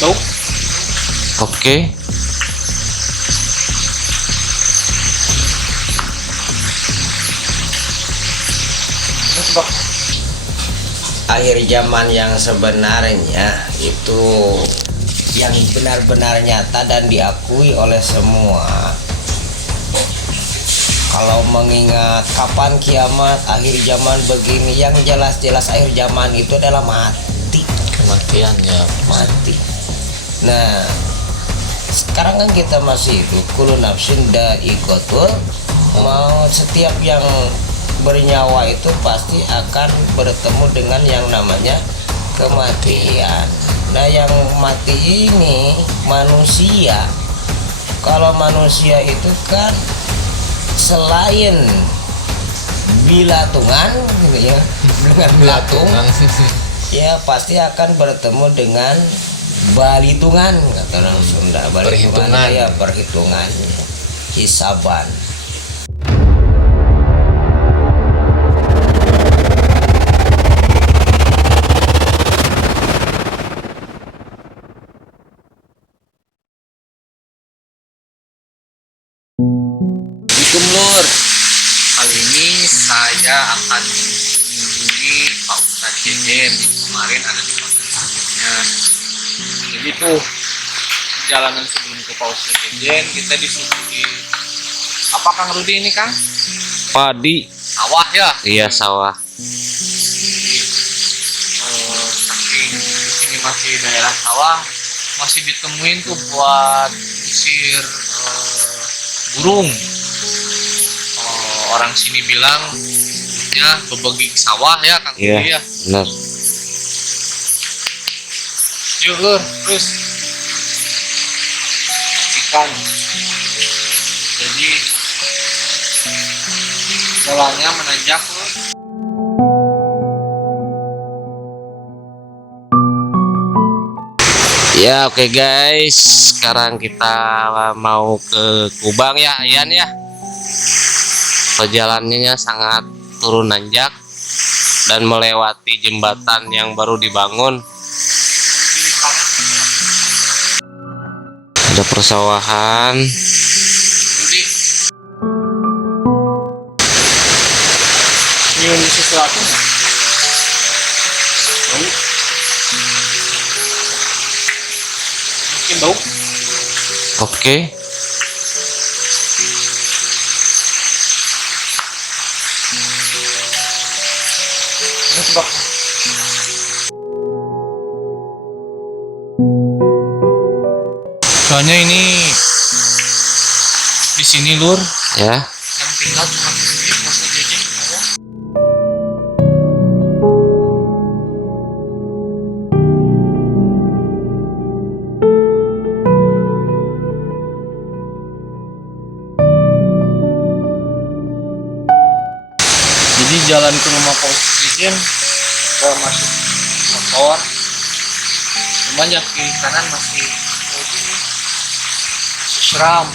bau. Oke. Akhir zaman yang sebenarnya itu yang benar-benar nyata dan diakui oleh semua. Kalau mengingat kapan kiamat, akhir zaman begini, yang jelas-jelas akhir zaman itu adalah mati. Kematian ya. Mati. Nah, sekarang kan kita masih hidup, kullu nafsin dha'iqatul maut. Setiap yang bernyawa itu pasti akan bertemu dengan yang namanya kematian. Nah, yang mati ini manusia. Kalau manusia itu kan selain bilatungan gitu ya, dengan belatung ya pasti akan bertemu dengan balitungan, kata orang Sunda. Perhitungan. Ya, perhitungan, hisaban. Assalamualaikum Lur. Kali ini saya akan mengunjungi Pak Ustadz Jejen. Kemarin ada di sebelumnya. Jadi tuh perjalanan sebelum ke Pak Ustadz Jejen kita disuguhi apa Kang Rudi ini Kang? Padi. Sawah ya? Iya, sawah. Saking di sini masih daerah sawah, masih ditemuin tuh buat usir burung. Orang sini bilang ya bebegik sawah ya Kang Iya, Rudi ya. benar. Yuk Lur, terus ikan. Jadi jalannya menanjak Lur. Ya, oke guys. Sekarang kita mau ke Kubang ya, Ayan ya. Perjalanannya sangat turun nanjak dan melewati jembatan yang baru dibangun. Ada persawahan. Rudi nyium sesuatu nggak? Bau? Mungkin bau? Oke. Ini sebab soalnya ini di sini Lur Ya. yang tinggal cuma sendiri, Mas Jejen ada. Jadi jalan ke rumah Pak Jejen kalau masuk motor, cuman yang kiri kanan masih seram.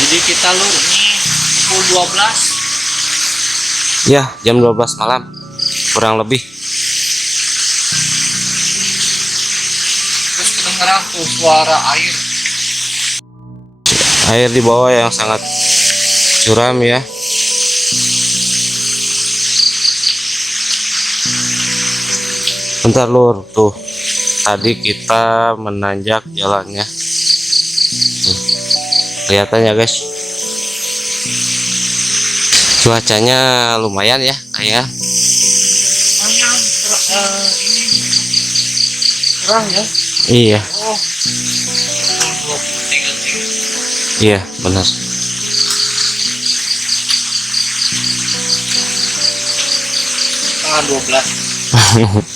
Jadi kita Lur ini pukul 12. Ya, jam 12 malam kurang lebih. Terus kedengeran tuh suara air. Air di bawah yang sangat curam ya. Bentar Lur, tuh tadi kita menanjak jalannya. Tuh, kelihatannya guys. Cuacanya lumayan ya, kayak Lumayan ini cerah ya. iya, Oh, pukul 23.30. iya benar. Setengah 12.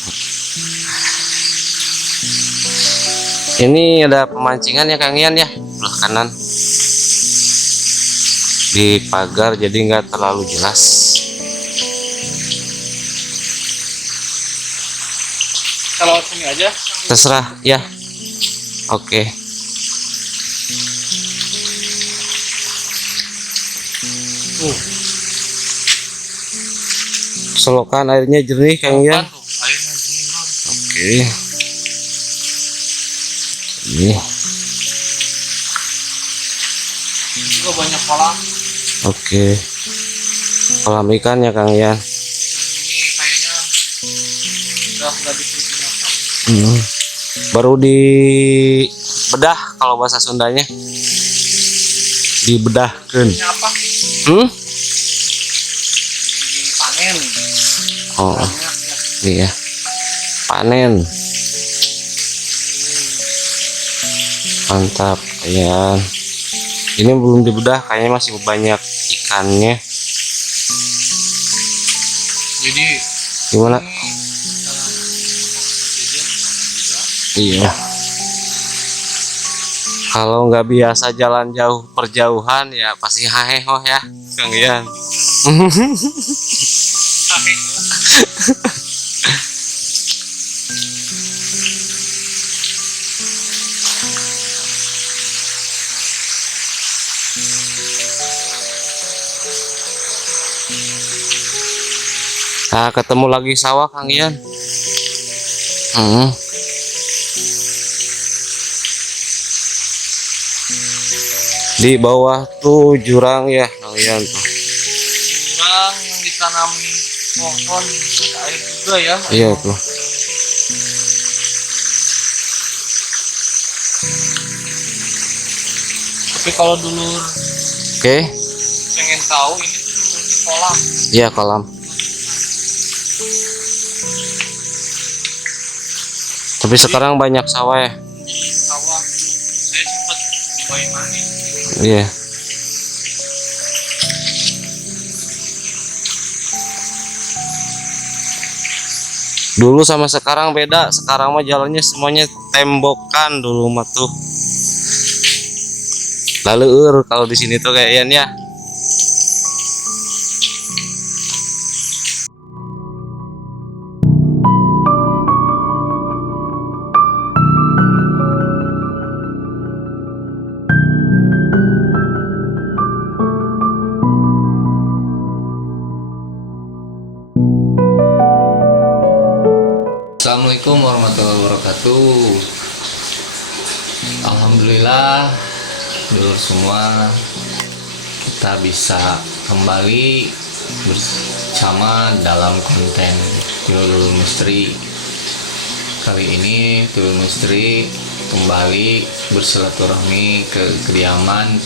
Ini ada pemancingan ya Kang Ian ya, belah kanan di pagar, jadi nggak terlalu jelas. Kalau sini aja. Terserah ya. Oke. tuh. Selokan airnya jernih Kang Kan Yan. tuh airnya jernih Lur. Oke. Ini. Ini juga banyak kolam. Oke. Kolam ikan ya Kang Yan. Dan ini kayaknya udah nggak dipergunakan. Baru di bedah kalau bahasa Sundanya. Dibedahkeun. Ini apa? Dipanen. Oh, Banyak ya. ini ya. Panen. Mantap, Yan. Ini belum dibedah, kayaknya masih banyak ikannya. Jadi Gimana? ini jalan kejadian juga. Iya. Kalau nggak biasa jalan jauh perjauhan ya pasti haheho ya, Kang Yan. Nah, ketemu lagi sawah Kang Yan. Di bawah tuh jurang ya Kang Yan tuh. Jurang yang ditanami pohon air juga ya. Iya tuh. Tapi kalau dulu Oke. pengen tahu ini tuh dulu ini kolam. Iya kolam. Tapi sekarang banyak sawah ya. Sawah dulu saya sempat nyobain mandi. Iya. Dulu sama sekarang beda. Sekarang mah jalannya semuanya tembokan dulu mah tuh. Lalu kalau di sini tuh kayaknya ya. Assalamualaikum warahmatullahi wabarakatuh. Alhamdulillah dulur semua kita bisa kembali bersama dalam konten Dulur Misteri. Kali ini Dulur Misteri kembali bersilaturahmi ke kediaman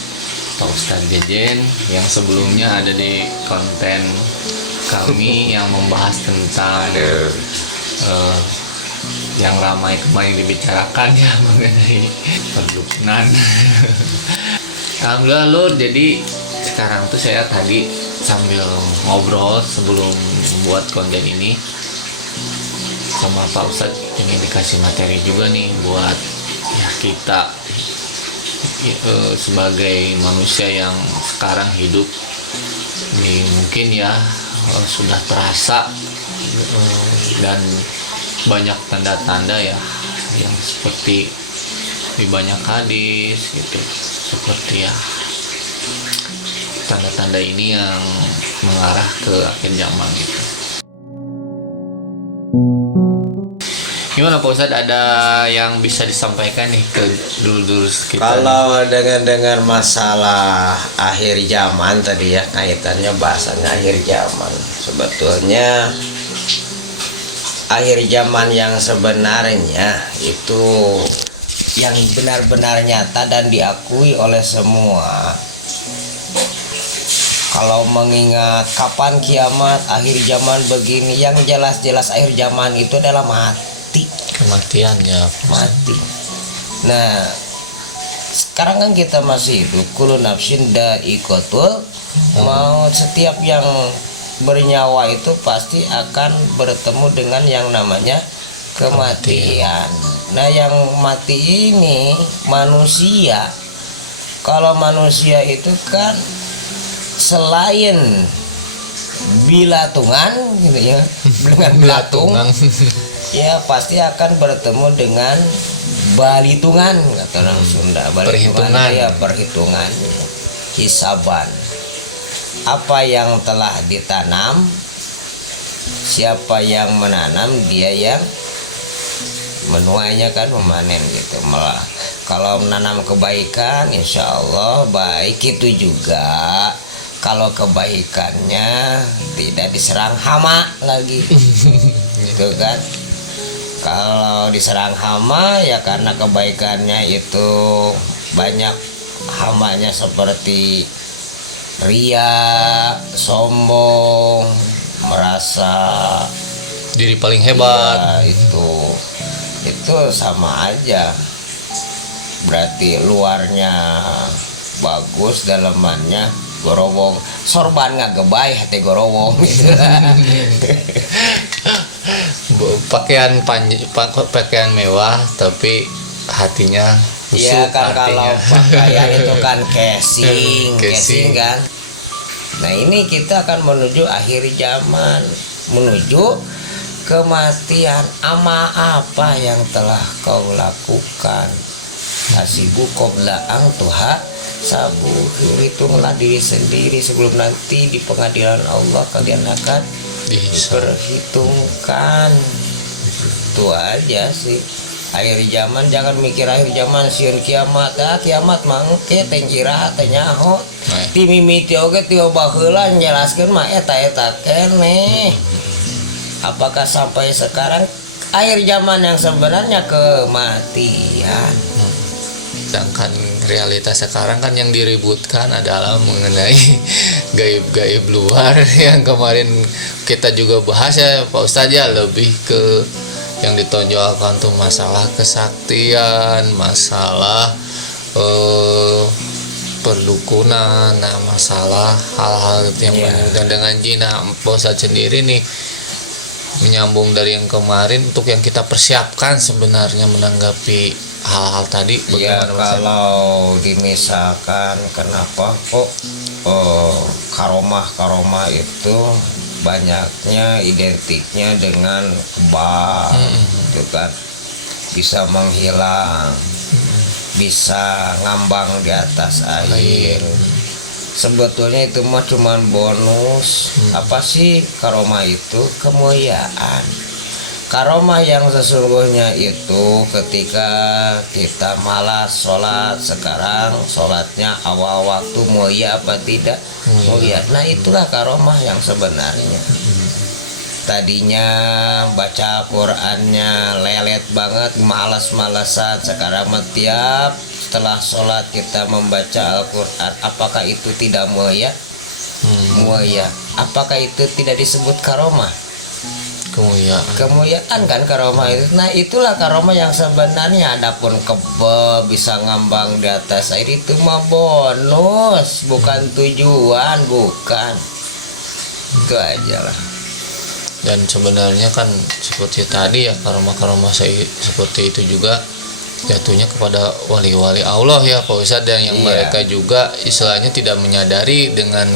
Pak Ustadz Jejen yang sebelumnya ada di konten kami yang membahas tentang yang ramai kemarin dibicarakan ya mengenai perdukunan. Alhamdulillah Lur, jadi sekarang tuh saya tadi sambil ngobrol sebelum membuat konten ini sama Pak Ustadz, ingin dikasih materi juga nih buat ya kita sebagai manusia yang sekarang hidup ini mungkin ya sudah terasa dan banyak tanda-tanda ya yang seperti di banyak hadis gitu, seperti ya tanda-tanda ini yang mengarah ke akhir zaman gitu. Gimana Pak Ustadz, ada yang bisa disampaikan nih ke dulur-dulur kita? Kalau dengan masalah akhir zaman tadi ya, kaitannya bahasanya akhir zaman, sebetulnya akhir zaman yang sebenarnya itu yang benar-benar nyata dan diakui oleh semua. Kalau mengingat kapan kiamat, akhir zaman begini, yang jelas-jelas akhir zaman itu adalah Kematiannya mati. Nah, sekarang kan kita masih hidup, kullu nafsin dha'iqatul maut. Setiap yang bernyawa itu pasti akan bertemu dengan yang namanya kematian. Nah, yang mati ini manusia. Kalau manusia itu kan selain bilatungan gitu ya, dengan bilatung ya pasti akan bertemu dengan balitungan, kata orang Sunda. Balitungan Perhitungan. ya perhitungan, hisaban. apa yang telah ditanam, siapa yang menanam dia yang menuainya kan, memanen gitu. Malah kalau menanam kebaikan insya Allah baik. Itu juga kalau kebaikannya tidak diserang hama lagi gitu kan. Kalau diserang hama ya karena kebaikannya itu banyak hamanya, seperti ria, sombong, merasa Diri paling hebat. ya, itu sama aja. Berarti luarnya bagus, dalamannya gorowong. Sorban ngagebay hati gorowong gitu. Pakaian mewah tapi hatinya Iya busuk kan, kalau artinya. pakaian itu kan casing Casing. kan. Nah ini kita akan menuju akhir zaman, menuju kematian. Ama apa yang telah kau lakukan, hasibu qabla ang tuha sabu. Hitunglah diri sendiri sebelum nanti di pengadilan Allah kalian akan Dihisab. diperhitungkan. Itu aja sih. Akhir zaman, jangan mikir akhir zaman sieun kiamat. Kiamat mah engke teh jiraha teh nyaho. Nah. Ti mimiti oge ti baheula njelaskeun mah eta keneh. Apakah sampai sekarang akhir zaman yang sebenarnya kematian? Sedangkan realitas sekarang kan yang diributkan adalah mengenai gaib-gaib luar yang kemarin kita juga bahas ya Pak Ustadz, ya lebih ke yang ditonjolkan tuh masalah kesaktian, masalah perdukunan, nah masalah hal-hal yang Iya. berkaitan dengan jin. Nah, Pak Ustadz sendiri nih menyambung dari yang kemarin untuk yang kita persiapkan sebenarnya menanggapi hal-hal tadi. Ya Bagaimana, Mas? kalau dimisalkan kenapa kok karomah itu banyaknya identiknya dengan kebal gitu kan, bisa menghilang, bisa ngambang di atas air. Sebetulnya itu mah cuman bonus. Apa sih karomah itu? Kemuliaan. Karomah yang sesungguhnya itu ketika kita malas sholat, sekarang sholatnya awal waktu, mulia apa tidak? Mulia. Nah itulah karomah yang sebenarnya. Tadinya baca Qur'annya lelet banget, malas-malasan, sekarang tiap setelah sholat kita membaca Al-Quran. Apakah itu tidak mulia? Mulia. Apakah itu tidak disebut karomah? Kemuliaan kan karomah itu. Nah itulah karomah yang sebenarnya. Adapun kebal bisa ngambang di atas air itu mah bonus, bukan tujuan, bukan. Itu aja lah. Dan sebenarnya kan seperti tadi ya, karomah-karomah seperti itu juga jatuhnya kepada wali-wali Allah ya Pak Ustadz, dan yang Iya. mereka juga istilahnya tidak menyadari dengan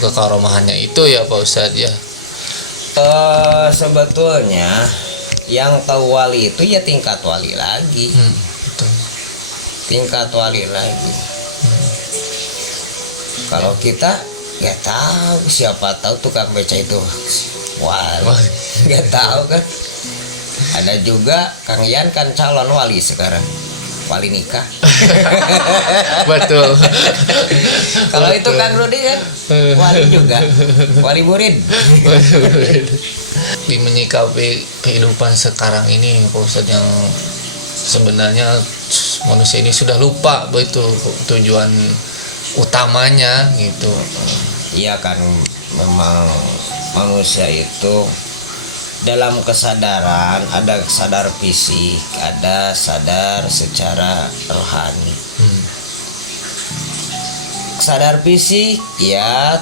kekaromahannya itu ya Pak Ustadz ya. Sebetulnya yang tahu wali itu ya tingkat wali lagi, Betul. tingkat wali lagi. Kalau kita ya tahu, siapa tahu tukang beca itu wali, nggak tahu kan. Ada juga Kang Ian kan calon wali sekarang, wali nikah. Betul. Kalau itu Kang Rudi kan wali juga, wali murid. Di menyikapi kehidupan sekarang ini Pak Ustadz, yang sebenarnya manusia ini sudah lupa begitu tujuan utamanya gitu. Iya kan, memang manusia itu dalam kesadaran, ada sadar fisik, ada sadar secara rohani. Sadar fisik ya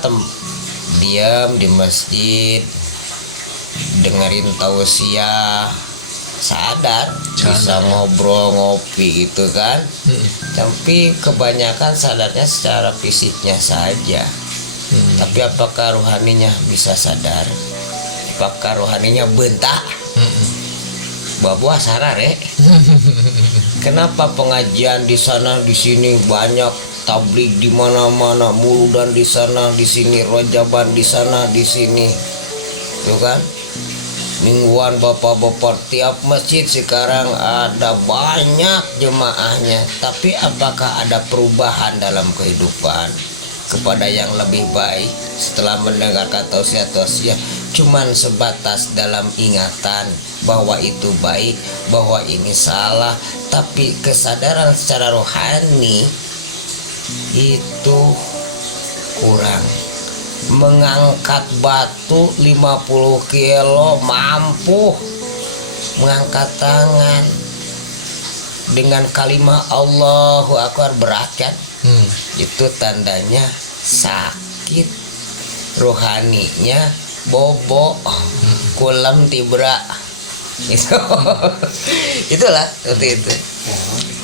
diam di masjid, dengerin tausiah, sadar, bisa ngobrol ngopi gitu kan. Tapi kebanyakan sadarnya secara fisiknya saja. Tapi apakah rohaninya bisa sadar? Apakah rohaninya bentak? Babuah sarare. Kenapa pengajian di sana di sini banyak tablik di mana-mana, muludan di sana di sini, rojaban di sana di sini, tuh kan. Mingguan bapak-bapak tiap masjid sekarang ada banyak jemaahnya, tapi apakah ada perubahan dalam kehidupan kepada yang lebih baik setelah mendengarkan tausiah-tausiah? Cuman sebatas dalam ingatan bahwa itu baik, bahwa ini salah, tapi kesadaran secara rohani itu kurang. Mengangkat batu 50 kilo mampu, mengangkat tangan dengan kalimat Allahu Akbar berat kan? Itu tandanya sakit rohaninya, bobo, kulam tibra. Itu itulah seperti itu.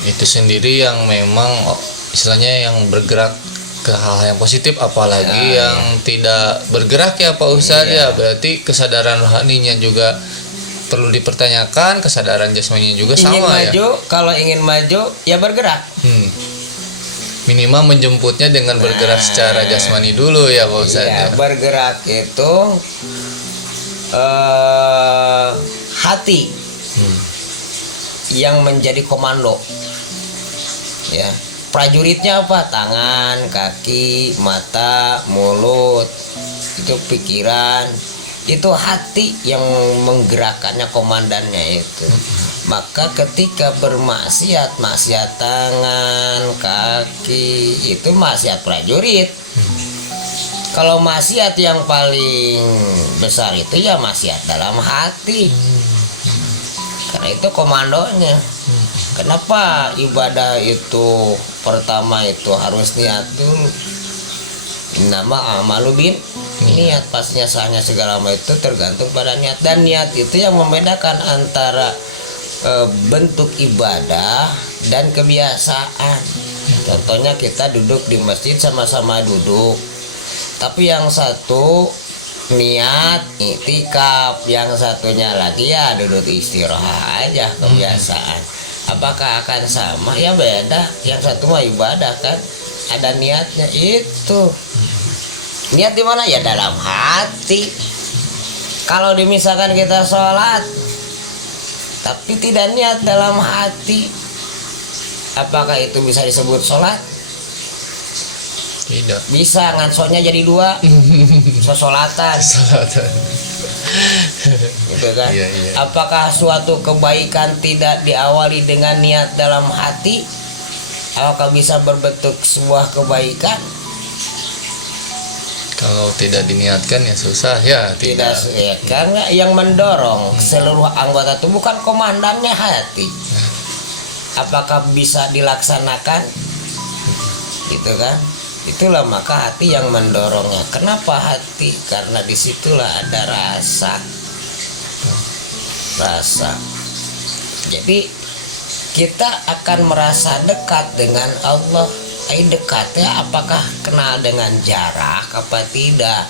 Itu sendiri yang memang istilahnya yang bergerak ke hal yang positif, apalagi yang tidak bergerak ya Pak Ustadz ya. Berarti kesadaran rohaninya juga perlu dipertanyakan, kesadaran jasmaninya juga Ingin sama maju, ya. kalau ingin maju ya bergerak. Minimal menjemputnya dengan bergerak secara jasmani dulu ya Pak Ustadz. Iya, bergerak itu hati yang menjadi komando. Ya, prajuritnya apa? Tangan, kaki, mata, mulut, itu pikiran, itu hati yang menggerakkannya, komandannya itu. Maka ketika bermaksiat, maksiat tangan, kaki, itu maksiat prajurit. Kalau maksiat yang paling besar itu ya maksiat dalam hati. Karena itu komandonya. Kenapa ibadah itu pertama itu harus niat dulu? Nama amalu bin niat, pasnya sahnya segala macam itu tergantung pada niat, dan niat itu yang membedakan antara bentuk ibadah dan kebiasaan. Contohnya kita duduk di masjid sama-sama duduk, tapi yang satu niat iktikaf, yang satunya lagi ya duduk istirahat aja kebiasaan. Apakah akan sama? Ya beda. Yang satu mah ibadah kan, ada niatnya itu. Niat di mana? Ya dalam hati. Kalau misalkan kita sholat tapi tidak niat dalam hati, apakah itu bisa disebut sholat? Tidak. Bisa, ngansoknya jadi dua. Sosolatan. Gitu kan? Iya. Apakah suatu kebaikan tidak diawali dengan niat dalam hati? Apakah bisa berbentuk sebuah kebaikan? Kalau tidak diniatkan ya susah ya. Tidak, ya, karena yang mendorong seluruh anggota tubuh kan komandannya hati. Apakah bisa dilaksanakan? Gitu kan? Itulah maka hati yang mendorongnya. Kenapa hati? Karena disitulah ada rasa. Jadi kita akan merasa dekat dengan Allah. Dekatnya apakah kenal dengan jarak apa tidak?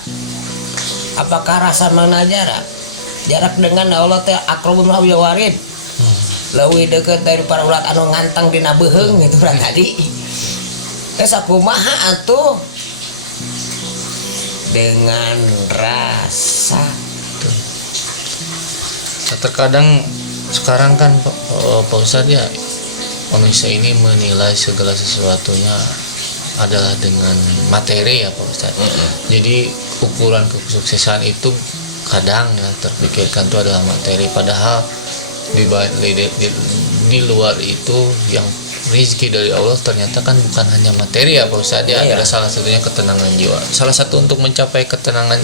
Apakah rasa mengenal jarak? Jarak dengan Allah teh akrabun warid. Leuwih deket dari para ulat anu ngantang dina beheung gitu kan tadi. Sakumaha atuh dengan rasa. Terkadang sekarang kan Pak Ustadz ya, manusia ini menilai segala sesuatunya adalah dengan materi ya Pak Ustadz. Jadi ukuran kesuksesan itu kadang ya terpikirkan itu adalah materi, padahal di luar itu yang rizki dari Allah ternyata kan bukan hanya materi ya Pak Ustadz ya. Adalah salah satunya ketenangan jiwa. Salah satu untuk mencapai ketenangan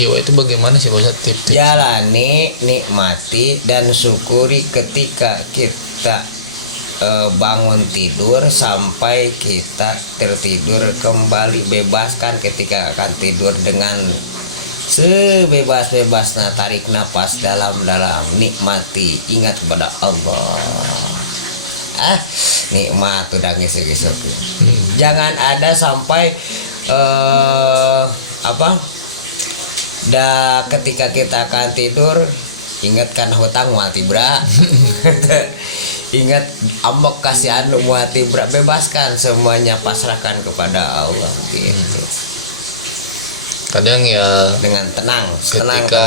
jiwa itu bagaimana sih Pak Ustadz? Tips-tips. Jalani, nikmati dan syukuri ketika kita bangun tidur sampai kita tertidur kembali. Bebaskan ketika akan tidur dengan sebebas-bebasnya, tarik nafas dalam-dalam, nikmati, ingat kepada Allah. Nikmat udah ngisuk-ngisuk. Jangan ada sampai ketika kita akan tidur ingatkan hutang mual tibra. Ingat, ambek kasih anu hati berat, bebaskan semuanya, pasrahkan kepada Allah gitu. Kadang ya Dengan tenang, ketika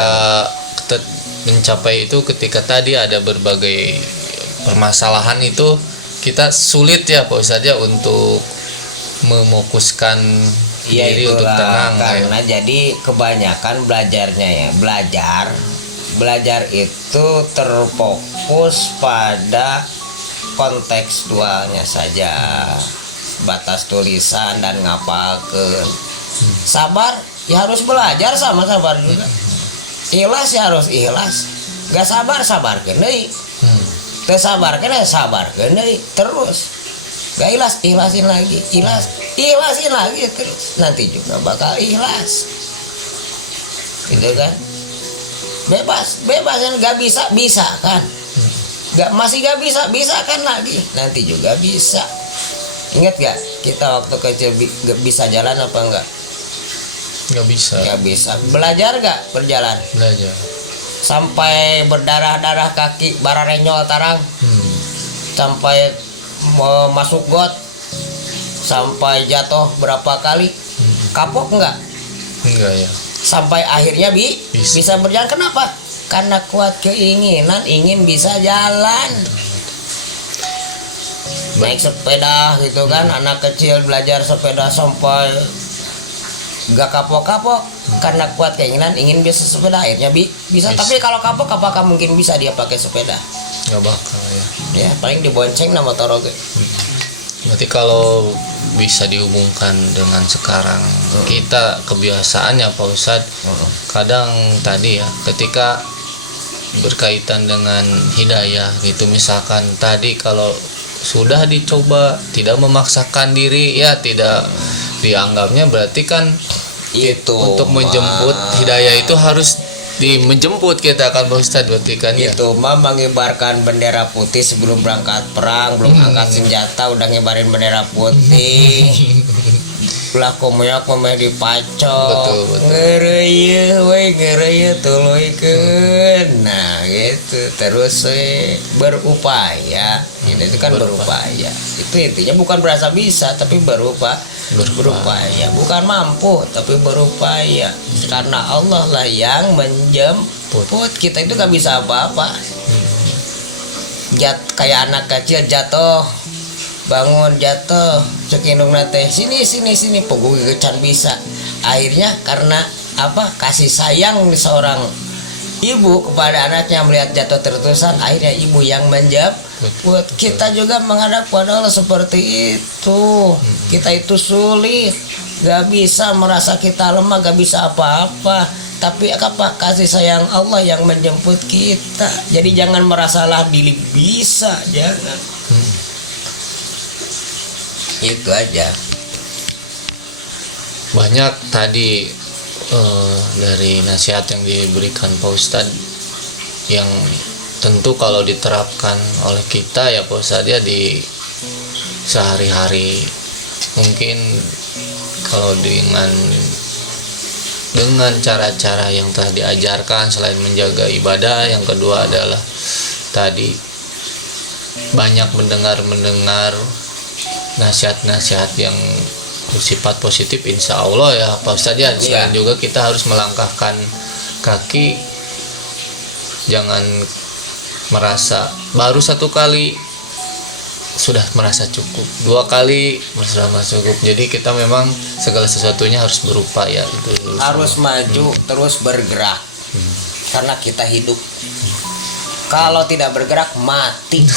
kita mencapai itu, ketika tadi ada berbagai permasalahan itu, kita sulit ya Pak Ustadz ya untuk memokuskan Iya diri untuk itulah, tenang ya. karena jadi kebanyakan belajarnya ya, belajar itu terfokus pada kontekstualnya saja, batas tulisan dan ngapalkeun. Sabar ya harus belajar sama sabar juga. Ikhlas ya harus ikhlas. Gak sabar deui. Teu sabarkeun ya sabarkeun deui terus. Gak ikhlas, ikhlasin lagi, ikhlasin lagi terus. Nanti juga bakal ikhlas. Gitu kan? Bebas kan, gak bisa kan? Masih gak bisa kan lagi. Nanti juga bisa. Ingat gak kita waktu kecil bisa jalan apa enggak? Nggak bisa. Gak bisa. Belajar gak berjalan? Belajar. Sampai berdarah-darah kaki, bararenyol tarang. Sampai masuk got, sampai jatuh berapa kali, kapok enggak? Enggak ya. Sampai akhirnya bisa berjalan. Kenapa? Karena kuat keinginan, ingin bisa jalan. Naik sepeda gitu kan, anak kecil belajar sepeda sampai gak kapok-kapok, karena kuat keinginan ingin bisa sepeda, akhirnya bisa. Tapi kalau kapok, apakah mungkin bisa dia pakai sepeda? Nggak bakal ya. Ya paling dibonceng nama motor oge. Berarti kalau bisa dihubungkan dengan sekarang, kita kebiasaannya Pak Ustadz, kadang tadi ya, ketika berkaitan dengan hidayah gitu, misalkan tadi kalau sudah dicoba, tidak memaksakan diri ya, tidak dianggapnya, berarti kan Itu untuk menjemput hidayah itu harus menjemput kita kan Pak Ustadz, berarti kan ya. Itu mah mengibarkan bendera putih sebelum berangkat perang, belum angkat senjata udah ngibarin bendera putih. Ulah komoyak memeh dipacok. Betul. Ngeureuy tuluikeun. Nah, gitu. Terus berupaya. Itu kan berupaya. Itu intinya bukan berasa bisa, tapi berupaya. Bukan mampu, tapi berupaya. Karena Allah lah yang menjemput. Kita itu gak bisa apa-apa. Kayak anak kecil jatuh, bangun jatuh, cek indungna teh sini punggung gecan bisa. Akhirnya karena apa? Kasih sayang seorang ibu kepada anaknya, melihat jatuh terterusan, akhirnya ibu yang menjemput. Kita juga menghadap pada Allah seperti itu. Kita itu sulit, gak bisa merasa kita lemah, gak bisa apa-apa. Tapi apa? Kasih sayang Allah yang menjemput kita. Jadi jangan merasalah diri bisa, jangan. Itu aja. Banyak tadi dari nasihat yang diberikan Pak Ustadz, yang tentu kalau diterapkan oleh kita ya Pak Ustadz ya di sehari-hari, mungkin kalau dengan cara-cara yang telah diajarkan, selain menjaga ibadah, yang kedua adalah tadi banyak mendengar nasihat-nasihat yang bersifat positif, insya Allah ya Pak Ustadz ya. Selain juga kita harus melangkahkan kaki, jangan merasa baru satu kali sudah merasa cukup, dua kali merasa cukup. Jadi kita memang segala sesuatunya harus berupaya, itu harus maju terus bergerak. Karena kita hidup, kalau tidak bergerak mati.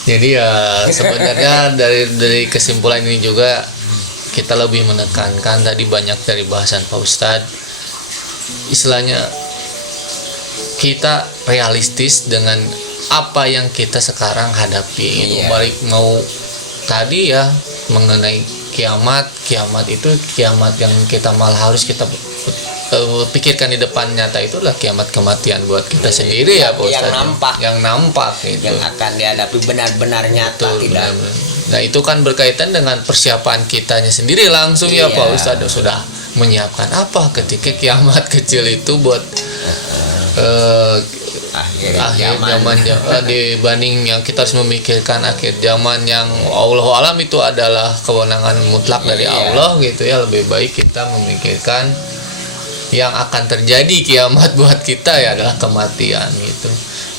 Jadi ya sebenarnya dari kesimpulan ini juga kita lebih menekankan tadi banyak dari bahasan Pak Ustadz, istilahnya kita realistis dengan apa yang kita sekarang hadapi. Balik mau tadi ya mengenai kiamat itu kiamat yang kita malah harus kita pikirkan di depan nyata, itu adalah kiamat kematian buat kita sendiri ya Pak Ustadz, yang nampak itu, yang akan dihadapi benar-benar nyata. Betul, tidak benar. Nah itu kan berkaitan dengan persiapan kitanya sendiri langsung ya Pak Ustadz, sudah menyiapkan apa ketika kiamat kecil itu buat akhir akhir zaman. zaman dibanding yang kita harus memikirkan akhir zaman yang Allah alam itu adalah kewenangan mutlak dari Iya. Allah gitu ya. Lebih baik kita memikirkan yang akan terjadi kiamat buat kita ya adalah kematian gitu.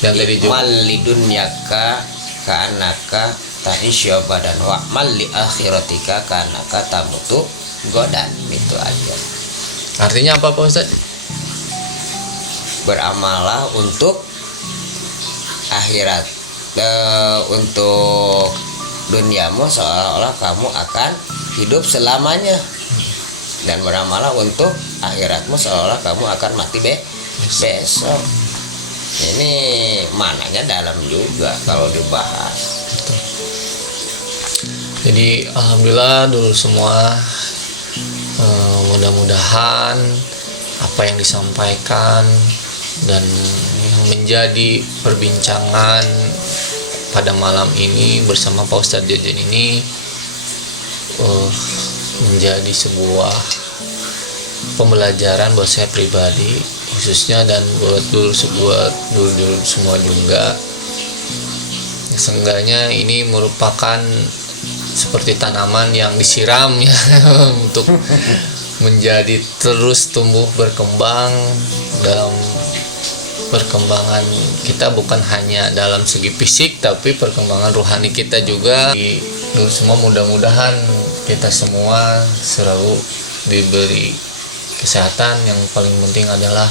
Dan tadi juga Mal lidunyaka kanaka ta'isya badan wa mal li akhiratika kanaka tamutu godan, itu aja. artinya apa Pak Ustadz? Beramalah untuk akhirat, untuk duniamu seolah-olah kamu akan hidup selamanya, dan beramalah untuk akhiratmu seolah kamu akan mati besok. Ini mananya dalam juga kalau dibahas. Jadi alhamdulillah dulu semua, mudah-mudahan apa yang disampaikan dan yang menjadi perbincangan pada malam ini bersama Pak Ustadz Jejen ini menjadi sebuah pembelajaran buat saya pribadi khususnya, dan buat dulu semua juga. Seenggaknya ini merupakan seperti tanaman yang disiram ya untuk menjadi terus tumbuh berkembang dalam perkembangan kita, bukan hanya dalam segi fisik tapi perkembangan rohani kita juga. Dulu semua mudah-mudahan kita semua selalu diberi kesehatan, yang paling penting adalah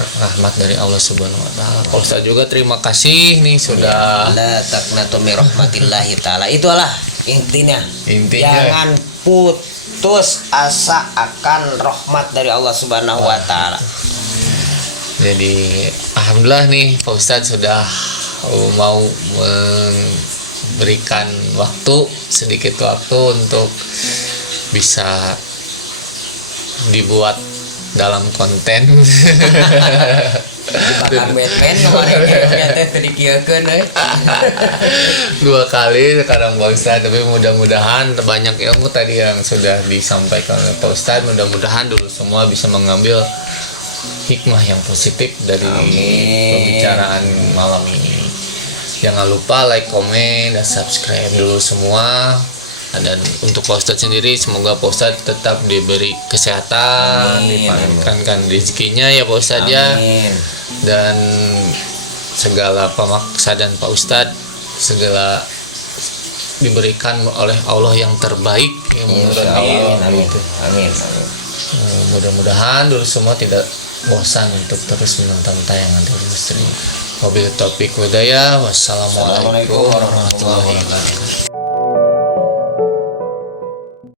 rahmat dari Allah Subhanahu wa taala. Pak Ustadz juga terima kasih nih sudah La taqnatu min rahmatillahi taala. Itulah intinya. Jangan putus asa akan rahmat dari Allah Subhanahu wa taala. Jadi alhamdulillah nih Pak Ustadz sudah mau memberikan sedikit waktu untuk bisa dibuat dalam konten. Bahkan Batman kemarin ternyata sedikitkan 2 kali sekarang Pak Ustadz, tapi mudah-mudahan banyak ilmu tadi yang sudah disampaikan oleh Pak Ustadz. Mudah-mudahan dulu semua bisa mengambil hikmah yang positif dari pembicaraan malam ini. Jangan lupa like, komen, dan subscribe dulu semua. Dan untuk Pak Ustadz sendiri, semoga Pak Ustadz tetap diberi kesehatan, dipanjangkan rezekinya ya Pak Ustadz ya, Amin. dan segala pemaksa dan Pak Ustadz segala diberikan oleh Allah yang terbaik ya, menurut Allah. Amin. Gitu. Amin. Mudah-mudahan dulu semua tidak bosan untuk terus menonton tayangan dari Misteri. Wabillahi taufiq wal hidayah. Wassalamualaikum warahmatullahi wabarakatuh.